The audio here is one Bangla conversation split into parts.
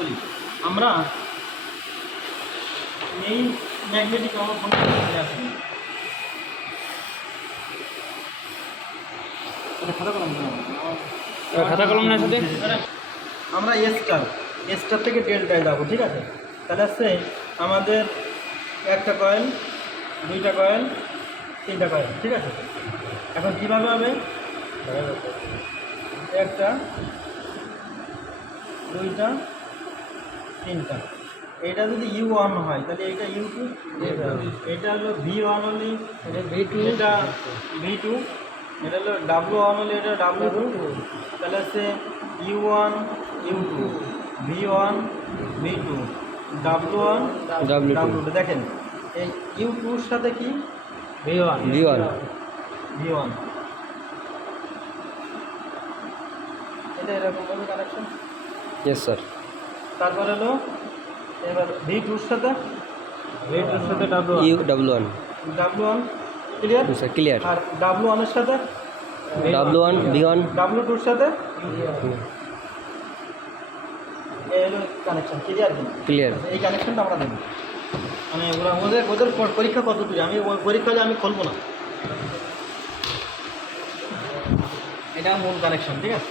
করি। আমরা মেইন ম্যাগনেটিক আমার ফোন আসি খাতা কলম। খাতা কলম না সাথে? আমরা এস্টার এস্টার থেকে ডেল্টায় যাব ঠিক আছে? তাহলে হচ্ছে আমাদের একটা কয়েল দুইটা কয়েল তিনটা কয়েল ঠিক আছে? এখন কীভাবে হবে? একটা দুইটা তিনটা। এটা যদি ইউ ওয়ান হয় তাহলে এটা ইউ টু এটা হলো ভি ওয়ান হলে এটা ভি টু এটা ভি টু এটা হলো ডাব্লু ওয়ান হলে এটা ডাব্লু টু তাহলে হচ্ছে U one U two V one V two W one W2 W two দেখেন এই ইউ টুর সাথে কি? V one V one V one এটা এরকম ভাবে কানেকশন ইয়েস স্যার তারপর হলো এবার ভি টুর সাথে ভি টুর সাথে W U W one W one clear sir clear আর ডাব্লু ওয়ানের সাথে W one V one W টুর সাথে কানেকশন ক্লিয়ার ক্লিয়ার এই কানেকশনটা আমরা দেবো। আমি ওরা ওদের ওদের পরীক্ষা কত দূরে? আমি ওই পরীক্ষা হলে আমি খুলবো না। এটা মূল কানেকশন ঠিক আছে?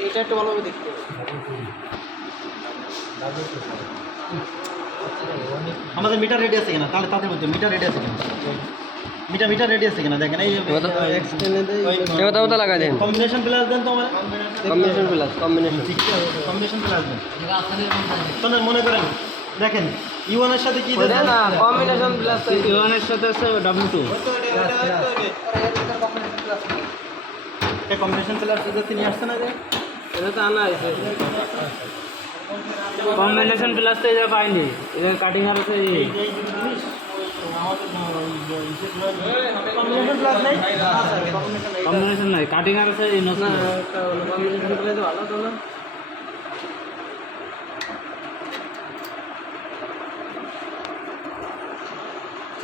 এটা একটু ভালোভাবে দেখতে আমাদের মিটার রেডি আছে কিনা তাহলে তাতে বলতে মিটার রেডি আছে কিনা মিটার মিটার রেডি আছে কিনা দেখেন এই তো মতো লাগা দেন কম্বিনেশন প্লাস দেন তো আমার combination plus combination combination plus দেন শোনেন মনে করেন দেখেন ইউএনের সাথে কি দেন না কম্বিনেশন প্লাস ইউএনের সাথে আছে ডাব্লিউ টু এই কম্বিনেশন প্লাস দিতে নিয়ে আসছে না যে এটা তো আনা আছে কম্বিনেশন প্লাস তো এটা পাইনি এটা কাটিং আর আছে কম্বিনেশন প্লাস নেই? কাটিং আর আছে এই নতুন কম্বিনেশন প্লাস ভালো তো না?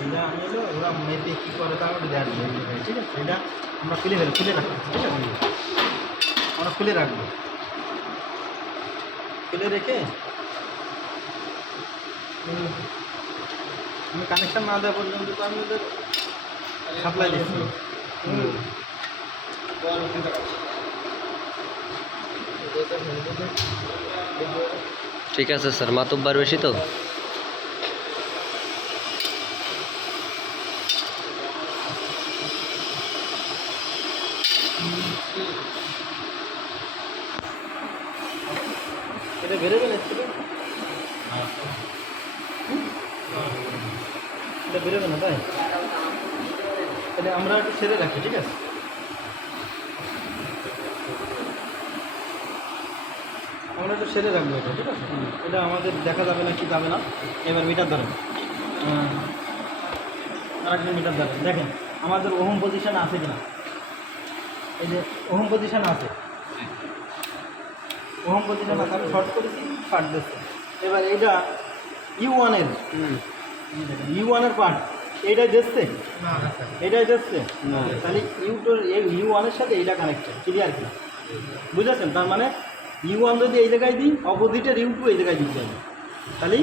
এটা আমি হলো ওরা মেপে কী করে তা আমরা দেখব ঠিক আছে এটা আমরা ফেলে খুলে রাখব ঠিক আছে? আমরা খুলে রাখব। খুলে রেখে? আমি কানেকশন না দেওয়া পর্যন্ত তো আমি ওদের সাপ্লাই দিচ্ছি। ঠিক আছে স্যার। মাতব্বার বেশি তো? এটা বেরোবে না থেকে এটা বেরোবে না তাই? এটা আমরা একটু ছেড়ে রাখি, ঠিক আছে? আমরা একটু সেরে রাখব এটা, ঠিক আছে? এটা আমাদের দেখা যাবে না কি যাবে না। এবার মিটার ধরেন। আরেকটা মিটার ধরেন। দেখেন, আমাদের ওহম পজিশন আছে কিনা? এই যে ওহম পজিশন আছে। ওহম আছে আমি শর্ট করেছি পার্ট দিচ্ছে এবার এইটা ইউ ওয়ানের ইউ ওয়ানের পার্ট এইটাই দিচ্ছে এইটাই দিচ্ছে তাহলে ইউ টুর এই ইউ ওয়ানের সাথে এইটা কানেক্টেড ক্লিয়ার কি বুঝেছেন? তার মানে ইউ ওয়ান যদি এই জায়গায় দিই অপোজিটের ইউ টু এই জায়গায় দিতে হবে। তাহলে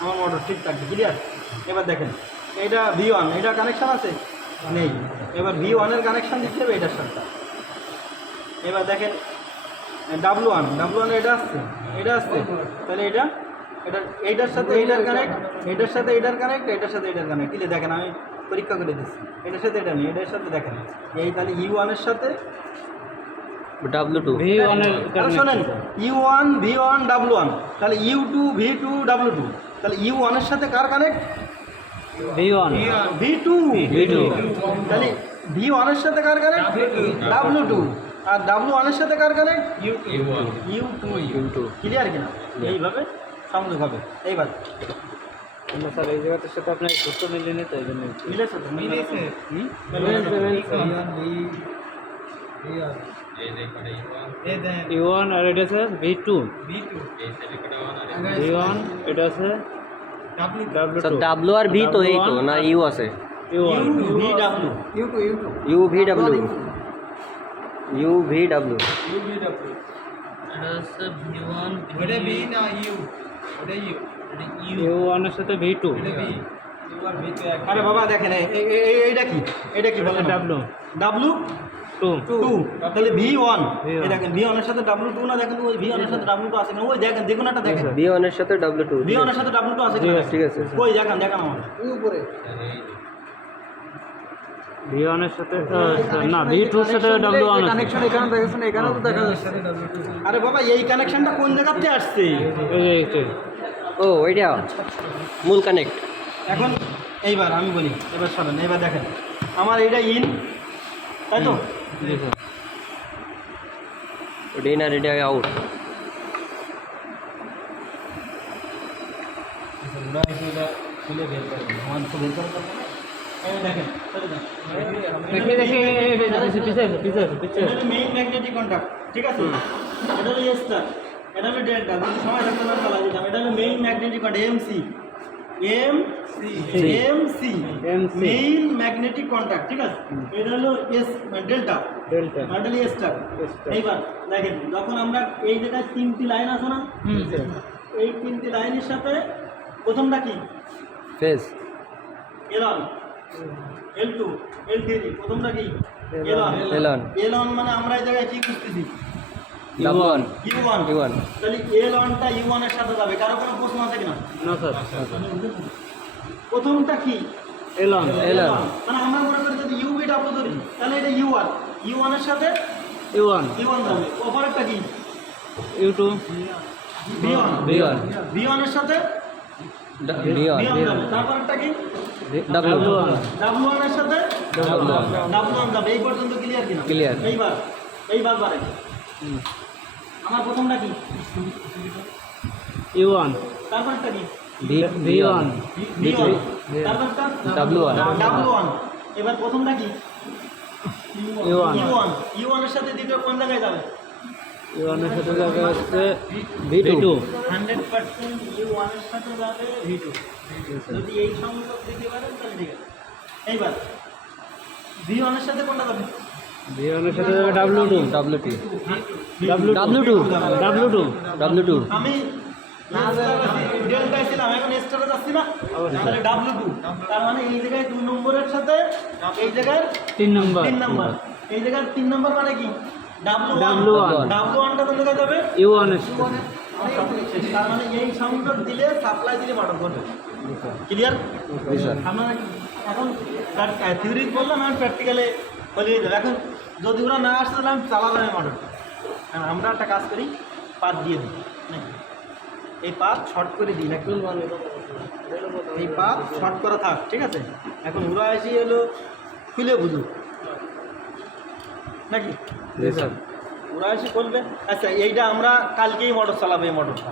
আমার মোটর ঠিক থাকবে ক্লিয়ার এবার দেখেন এটা ভি ওয়ান এটা কানেকশান আছে? নেই। এবার ভি ওয়ানের কানেকশান দিতে হবে এটার সাথে। এবার দেখেন ডাব্লু ওয়ান ডাব্লু ওয়ান এটা আসছে এটা আসছে। তাহলে এটা এটা এইটার সাথে এইটার কানেক্ট এটার সাথে এটার কানেক্ট এটার সাথে এটার কানেক্ট দিলে দেখেন আমি পরীক্ষা করে দিচ্ছি। এটার সাথে এটা নেই এটার সাথে দেখেন। এই তাহলে ইউ ওয়ানের সাথে ডাব্লিউ টু ভি তাহলে শোনেন U one V one W one তাহলে U two V two W two তাহলে ইউ ওয়ানের সাথে কার connect V one V two V2 তাহলে ভি ওয়ানের সাথে কার কানেক্ট ডাব্লু টু আর ডাব্লু ওয়ানের সাথে কার connect U U two U two clear কিনা? এইভাবে? সংযোগ হবে এইবার স্যার এই জায়গাটার সাথে আপনার সূত্র মিলেনি তো এই জন্য মিলেছে তো? মিলেছে। হুম? মিলেছে, মিলেছে। ইউ ওয়ান আর এটা আছে ভি টু ভি ওয়ান এটা আছে টু ডাব্লু আর ভি তো এই তো না ইউ আছে? U V W U V W U V W এটা আছে ভি ওয়ান ওটা বি না ইউ ওটা ইউ ইউ ওয়ানের সাথে ভি টু আর বাবা দেখেন এই- এই- এই- এইটা কি? এটা কি বলেন? ডাব্লু ডাব্লু টু টু তাহলে ভি ওয়ান দেখেন ভি ওয়ানের সাথে ডাব্লু টু না দেখেন ওই ভি ওয়ানের সাথে ডাব্লু টু আছে কিনা ওই দেখেন দেখুন একটা দেখেন। ভি ওয়ানের সাথে ডাব্লু টু ভি ওয়ানের সাথে ডাব্লু টু আছে ঠিক কিনা আছে, ঠিক আছে ওই দেখেন দেখেন আমার ভি ওয়ানের সাথে না ভি টুর সাথে ডাব্লিউ ওয়ান আছে এখানে দেখেছেন এখানেও তো দেখা যাচ্ছে আরে বাবা এই কানেকশনটা কোন জায়গাতে আসছে। ও ওইটা। মূল কানেক্ট এখন এইবার আমি বলি এবার শোনেন এবার দেখেন। আমার এইটা ইন তাই তো? ওটা ইন আর এটা আউট খুলে বের করে আমার তো বের করে ঠিক আছে এটা হলো স্টার এটা হলো ডেল্টা যদি সময় থাকতে চালা দিতাম এটা হলো main magnetic contact MC M M C main magnetic contact ঠিক আছে এটা হলো এস ডেল্টা ডেল্টা এটা হলো স্টার এইবার দেখেন যখন আমরা এই জায়গায় তিনটি লাইন আছে না এই তিনটি লাইনের সাথে প্রথমটা কি? Phase L one L two L three প্রথমটা কি? L one L1 L one মানে আমরা এই জায়গায় কি খুঁজতেছি W one U one U one তাহলে এল ওয়ানটা ইউ ওয়ানের সাথে যাবে। কারও কোনো প্রশ্ন আছে কিনা? না স্যার। প্রথমটা কি? এলন L1 মানে আমরা মনে করি যদি ইউ বি ডাব্লু ধরি তাহলে এটা ইউ ওয়ান ইউ ওয়ানের সাথে ইউ ওয়ান ইউ ওয়ান যাবে। কি? U two V one V one V ওয়ানের সাথে ভি ওয়ান ভি ওয়ান যাবে কি? W one. ডাব্লু ওয়ানের সাথে? ডাব্লু ডাব্লু যাবে এই পর্যন্ত ক্লিয়ার কিনা? Clear. এইবার এইবার বারে আমার প্রথমটা কি? U one. তারপরটা কি? V V one. V one. তারপরটা? W one. W one. এবার প্রথমটা কি? U one. U one. U ওয়ানের সাথে দ্বিতীয় কোন জায়গায় যাবে? ইউ সাথে দেখা যাচ্ছে V two. Hundred percent U সাথে যাবে ভি টু। যদি এই সংযোগ দিতে পারেন তাহলে ঠিক আছে। এইবার ভি ওয়ানের সাথে কোনটা যাবে? ভি ওয়ানের সাথে যাবে W two W two W two W two W two আমি ডেল্টায় ছিলাম এখন স্টারে যাচ্ছি না। তাহলে ডাব্লু টু তার মানে এই জায়গায় দুই নম্বরের সাথে এই জায়গায় তিন নম্বর। তিন নম্বর। এই জায়গায় তিন নম্বর মানে কি? ডাব্লু ডাব্লু ওয়ান ডাব্লু ওয়ানটা কোন জায়গায় যাবে? ইউ ওয়ানের তার মানে এই সংযোগ দিলে সাপ্লাই দিলে বাটন করবে। ক্লিয়ার স্যার আপনারা এখন থিওরি বললাম আমি প্র্যাকটিক্যালে বলিয়ে দেবো এখন যদি ওরা না আসতে তাহলে আমি মোটরটা কারণ আমরা একটা কাজ করি পাত দিয়ে দিই নাকি? এই পাত শর্ট করে দিই এই পাত শর্ট করা থাক ঠিক আছে? এখন ওরা এসে এলো খুলে বুঝুক। নাকি? ওরা এসে করবে। আচ্ছা এইটা আমরা কালকেই মোটর চালাবো এই মোটরটা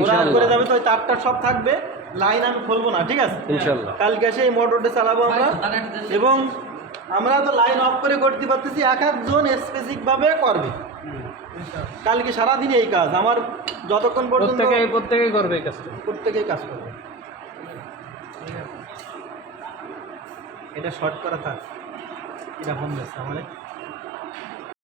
ওরা করে যাবে তো ওই তারটা সব থাকবে। লাইন আমি খুলবো না ঠিক আছে? ইনশাল্লাহ কালকে এসে এই মোটরটা চালাবো আমরা। এবং আমরা তো লাইন অফ করে করতে পারতেছি এক একজন স্পেসিফিকভাবে করবে। কালকে সারাদিন এই কাজ। আমার যতক্ষণ পর্যন্ত প্রত্যেকে প্রত্যেকেই করবে এই কাজটা। প্রত্যেকেই কাজ করবে। এটা শর্ট করা থাক। এটা ফোন দিচ্ছে আমাদের